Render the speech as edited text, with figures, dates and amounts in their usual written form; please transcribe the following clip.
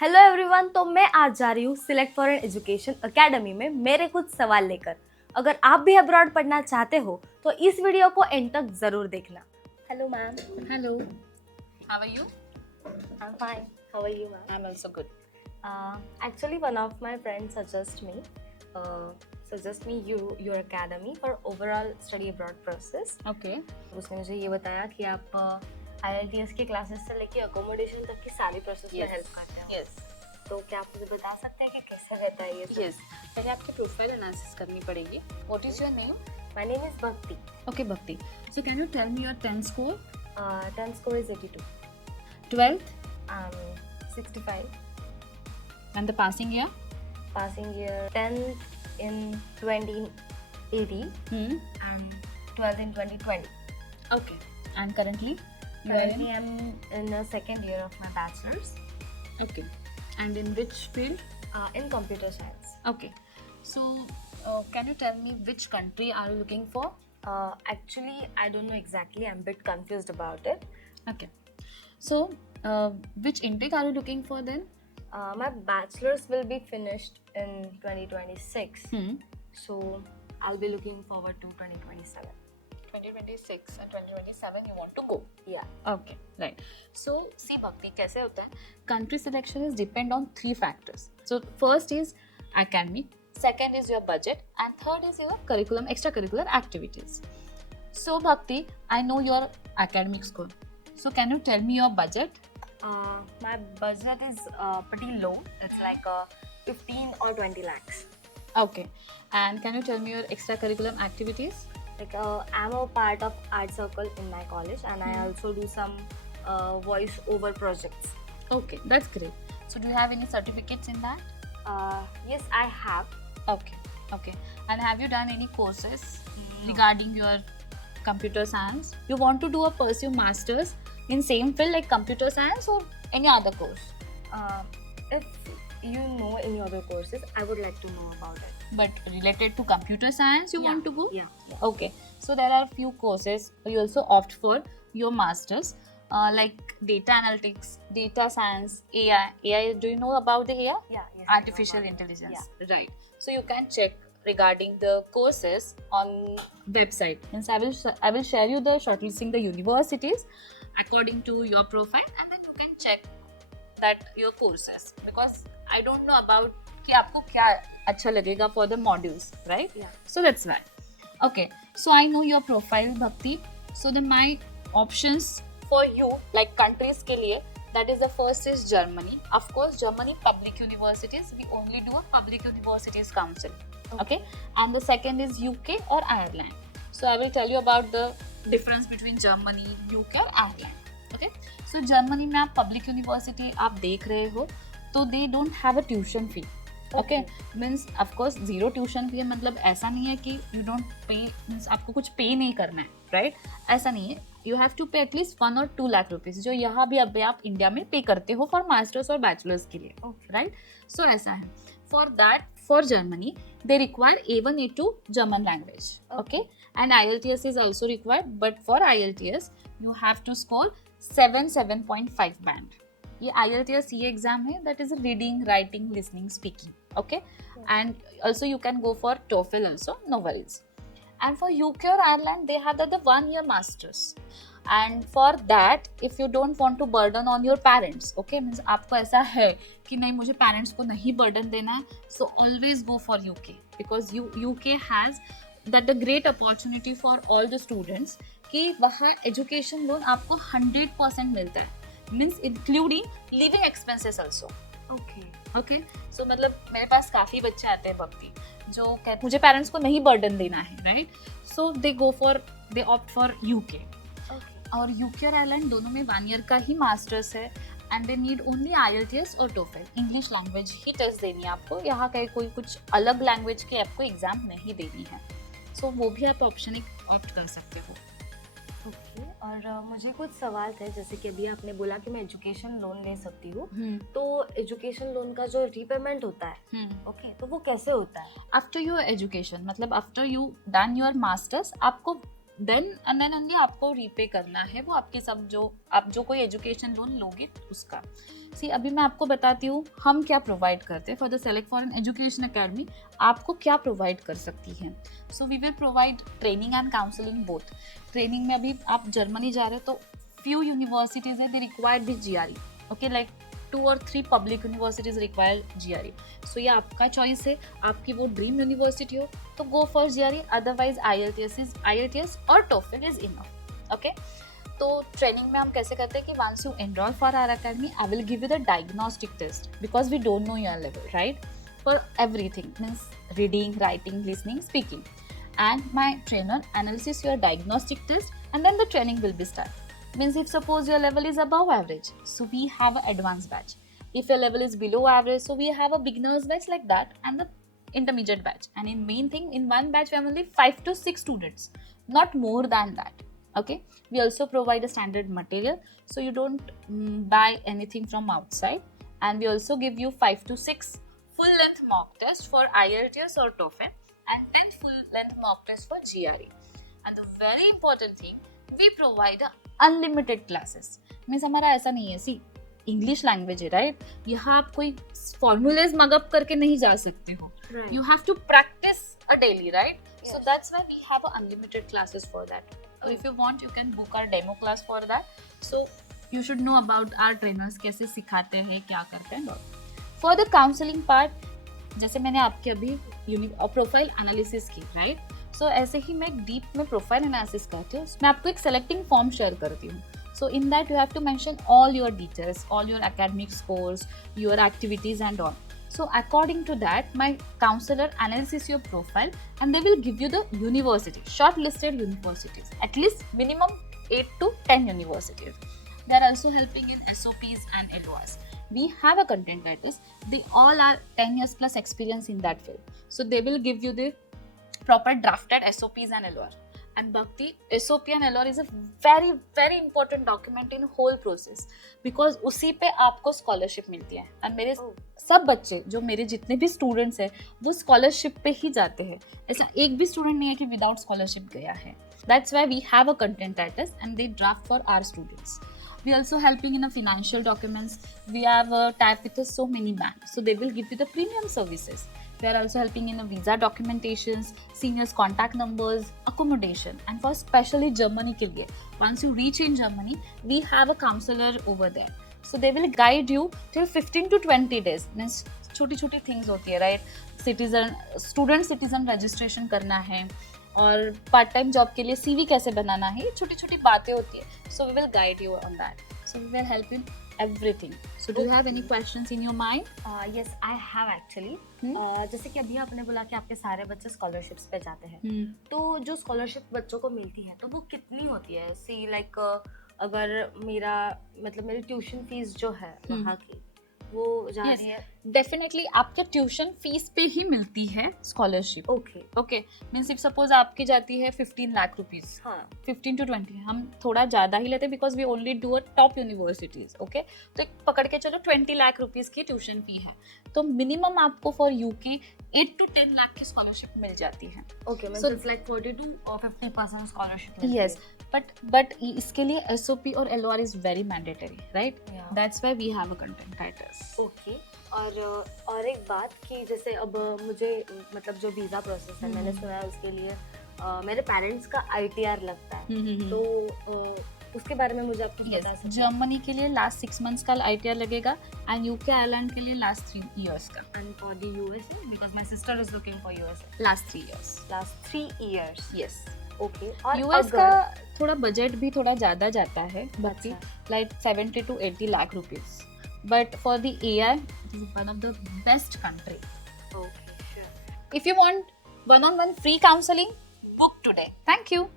Hello everyone, तो मैं आज जा रही हूँ सिलेक्ट फॉरेन एजुकेशन एकेडमी में मेरे कुछ सवाल लेकर। अगर आप भी अब्रॉड पढ़ना चाहते हो तो इस वीडियो को एंड तक जरूर देखना। Hello ma'am. Hello, how are you? I am fine, how are you ma'am? I'm also good. Actually one of my friends suggest me your academy for overall study abroad process. Okay. उसने मुझे ये बताया कि आप IELTS की classes से लेके accommodation तक की सारी प्रोसेस में Yes. हेल्प करते हैं। Yes. तो क्या आप मुझे बता सकते हैं कि कैसे रहता है ये सब? Yes. पहले आपकी प्रोफाइल एनालिसिस करनी पड़ेगी. What is your name? My name is Bhakti. Okay, Bhakti. So can you tell me your 10th score, 10 score is 82. 12th, 65. and the passing year? Passing year 10th in 2018 and 12th in 2020. Okay. And currently? You are Currently, I'm in the second year of my bachelor's Okay. And in which field? in computer science. Okay. So can you tell me which country are you looking for? Actually, I don't know exactly. I'm a bit confused about it. Okay. So which intake are you looking for then? My bachelor's will be finished in 2026. So I'll be looking forward to 2027. 2026 and 2027 you want to go. Yeah. Okay, right. So, see Bhakti, कैसे होता है? Country selection is depend on 3 factors. So, first is academic, second is your budget, and third is your curriculum, extracurricular activities. So, Bhakti, I know your academic score. So, can you tell me your budget? My budget is pretty low. It's like 15 or 20 lakhs. Okay. And can you tell me your extracurricular activities? Like I'm a part of art circle in my college, and I also do some voice over projects. Okay, that's great. So, do you have any certificates in that? Yes, I have. Okay, okay. And have you done any courses regarding your computer science? You want to do a pursue masters in same field like computer science or any other course? If you know any other courses, I would like to know about it. But related to computer science, you want to go? Yeah. Okay. So there are few courses. You also opt for your masters, like data analytics, data science, AI. AI. Do you know about the AI? Yeah. Yes, I know Artificial about it. intelligence. Right. So you can check regarding the courses on website. Hence, I will share you the shortlisting the universities according to your profile, and then you can check that your courses, because I don't know about कि आपको क्या अच्छा लगेगा for the modules, right? Yeah. So that's why. Okay. So I know your profile, Bhakti. So then my options for you, like countries के लिए, that is the first is Germany. Of course, Germany public universities. We only do a public universities council. Okay. And the second is UK or Ireland. So I will tell you about the difference between Germany, UK और Ireland. Okay. So Germany में आप public university आप देख रहे हो, तो they don't have a tuition fee. Okay. Means of course zero tuition fee है, मतलब ऐसा नहीं है कि you don't pay, means आपको कुछ pay नहीं करना है, right? ऐसा नहीं है. You have to pay at least 1 or 2 lakh rupees, जो यहाँ भी अभी आप इंडिया में पे करते हो for masters और bachelors के लिए, right? So ऐसा है. For that, for Germany, they require A1, A2 German language. Okay. And IELTS is also required, but for IELTS you have to score 7.5 band. ये IELTS ये exam है, that is a reading, writing, listening, speaking. Okay. And also you can go for TOEFL also, no worries. And for UK or Ireland, they have the 1 year masters. And for that, if you don't want to burden on your parents, okay, means आपको ऐसा है कि नहीं मुझे parents को नहीं burden देना है, so always go for UK, because UK has that the great opportunity for all the students कि वहाँ education loan आपको 100% मिलता है, means including living expenses also. Okay. So मतलब मेरे पास काफ़ी बच्चे आते हैं भक्ति जो कहते मुझे पेरेंट्स को नहीं बर्डन देना है, right? So they opt for UK. और यूके और आयरलैंड दोनों में 1 ईयर का ही मास्टर्स है, and they need only IELTS और TOEFL. इंग्लिश लैंग्वेज ही टेस्ट देनी है आपको, यहाँ का कोई कुछ अलग लैंग्वेज की आपको एग्जाम नहीं देनी है. सो वो भी आप ऑप्शन एक ऑप्ट कर सकते हो. ओके. और मुझे कुछ सवाल थे, जैसे कि अभी आपने बोला कि मैं एजुकेशन लोन ले सकती हूँ, तो एजुकेशन लोन का जो रीपेमेंट होता है, ओके, तो वो कैसे होता है? आफ्टर योर एजुकेशन, मतलब after you done your masters, आपको देन एंड देन ओनली आपको रीपे करना है वो आपके सब जो आप जो कोई एजुकेशन लोन लोगे उसका। सी अभी मैं आपको बताती हूँ हम क्या प्रोवाइड करते हैं for the select foreign education academy, आपको क्या प्रोवाइड कर सकती है। So we will provide training and counselling both. Training में अभी आप जर्मनी जा रहे हो तो few universities है they require this GRE, okay, like 2 or 3 public universities require GRE, so ये आपका चॉइस है, आपकी वो ड्रीम यूनिवर्सिटी हो तो go for GRE, otherwise IELTS और TOEFL इज इनफ। ओके, तो ट्रेनिंग में हम कैसे करते हैं कि once you enrol for our academy I will give you the diagnostic test because we don't know your level, right, for everything means reading, writing, listening, speaking, and my trainer analyzes your diagnostic test and then the training will be started. Means if suppose your level is above average, so we have an advanced batch. If your level is below average, so we have a beginner's batch like that and the intermediate batch. And in main thing, in one batch we have only 5 to 6 students, not more than that. Okay, we also provide a standard material, so you don't buy anything from outside. And we also give you 5 to 6 full length mock tests for IELTS or TOEFL and 10 full length mock tests for GRE. And the very important thing, we provide a unlimited classes. Means हमारा ऐसा नहीं है, सी English language है, right, यहाँ आप कोई formulas mug up करके नहीं जा सकते हो, you have to practice a daily, right, so that's why we have unlimited classes for that, और if you want you can book our demo class for that, so you should know about our trainers कैसे सिखाते हैं, क्या करते हैं। For the counselling part, जैसे मैंने आपके अभी प्रोफाइल एनालिसिस की, राइट, सो ऐसे ही मैं डीप में प्रोफाइल एनालिसिस करती हूँ, मैं आपको एक सेलेक्टिंग फॉर्म शेयर करती हूँ। So in that you have to mention all your details, all your academic scores, your activities and all. So according to that, my counselor analyzes your profile and they will give you the university, shortlisted universities, at least minimum 8 to 10 universities. They are also helping in SOPs and LORs. We have a content writers, they all are 10 years plus experience in that field. So they will give you the proper drafted SOPs and LOR. And Bhakti, SOP and LOR is a very very important document in whole process because उसी पे आपको scholarship मिलती है। और मेरे सब बच्चे जो मेरे जितने भी स्टूडेंट्स हैं वो स्कॉलरशिप पे ही जाते हैं, ऐसा एक भी स्टूडेंट नहीं है कि विदाउट स्कॉलरशिप गया है। That's why we have a content writers and they draft for our students. We also helping in a financial documents. We have a type with so many banks, so they will give you the premium services. We are also helping in a visa documentations, seniors contact numbers, accommodation, and for especially Germany के लिए, once you reach in Germany, we have a counselor over there. So they will guide you till 15 to 20 days. Means छोटी छोटी things होती है, right? Student citizen registration करना है और part time job के लिए सीवी कैसे बनाना है, ये छोटी छोटी बातें होती है। So we will guide you on that, so we will help in everything. So do you have any questions in your mind? Yes I have actually. जैसे कि अभी आपने बोला कि आपके सारे बच्चे स्कॉलरशिप्स पे जाते हैं, तो जो स्कॉलरशिप बच्चों को मिलती है तो वो कितनी होती है? सी लाइक अगर मेरा मतलब मेरी ट्यूशन फीस जो है वहाँ की वो जा रही है, डेफिनेटली आपके ट्यूशन फीस पे ही मिलती है scholarship. Okay means if suppose आपकी जाती है 15 लाख रुपीज, 15 to 20, हम थोड़ा ज़्यादा ही लेते हैं because we only do a top universities. Okay, तो एक पकड़ के चलो 20 लाख रुपीज की ट्यूशन फी है, तो मिनिमम आपको फॉर यूके 8 to 10 लाख की स्कॉलरशिप मिल जाती है। Okay, so it's like 40 to 50% scholarship. Yes, but इसके लिए SOP और LOR is very mandatory, right, that's why we have a content writers. Okay, और एक बात कि जैसे अब मुझे मतलब जो वीज़ा प्रोसेस है, मैंने सुना है उसके लिए मेरे पेरेंट्स का ITR लगता है, तो उसके बारे में मुझे आपको बता सकते हैं? जर्मनी के लिए लास्ट 6 months का ITR लगेगा एंड UK आयरलैंड के लिए लास्ट 3 years का। And for the USA because my sister is looking for USA, last 3 years। Last 3 years, yes. Okay, और US का थोड़ा बजट भी थोड़ा ज़्यादा जाता है, बाकी like 70 to 80 lakh rupees, but for the AI it is one of the best country. Okay, sure. If you want one-on-one free counseling, book today. Thank you.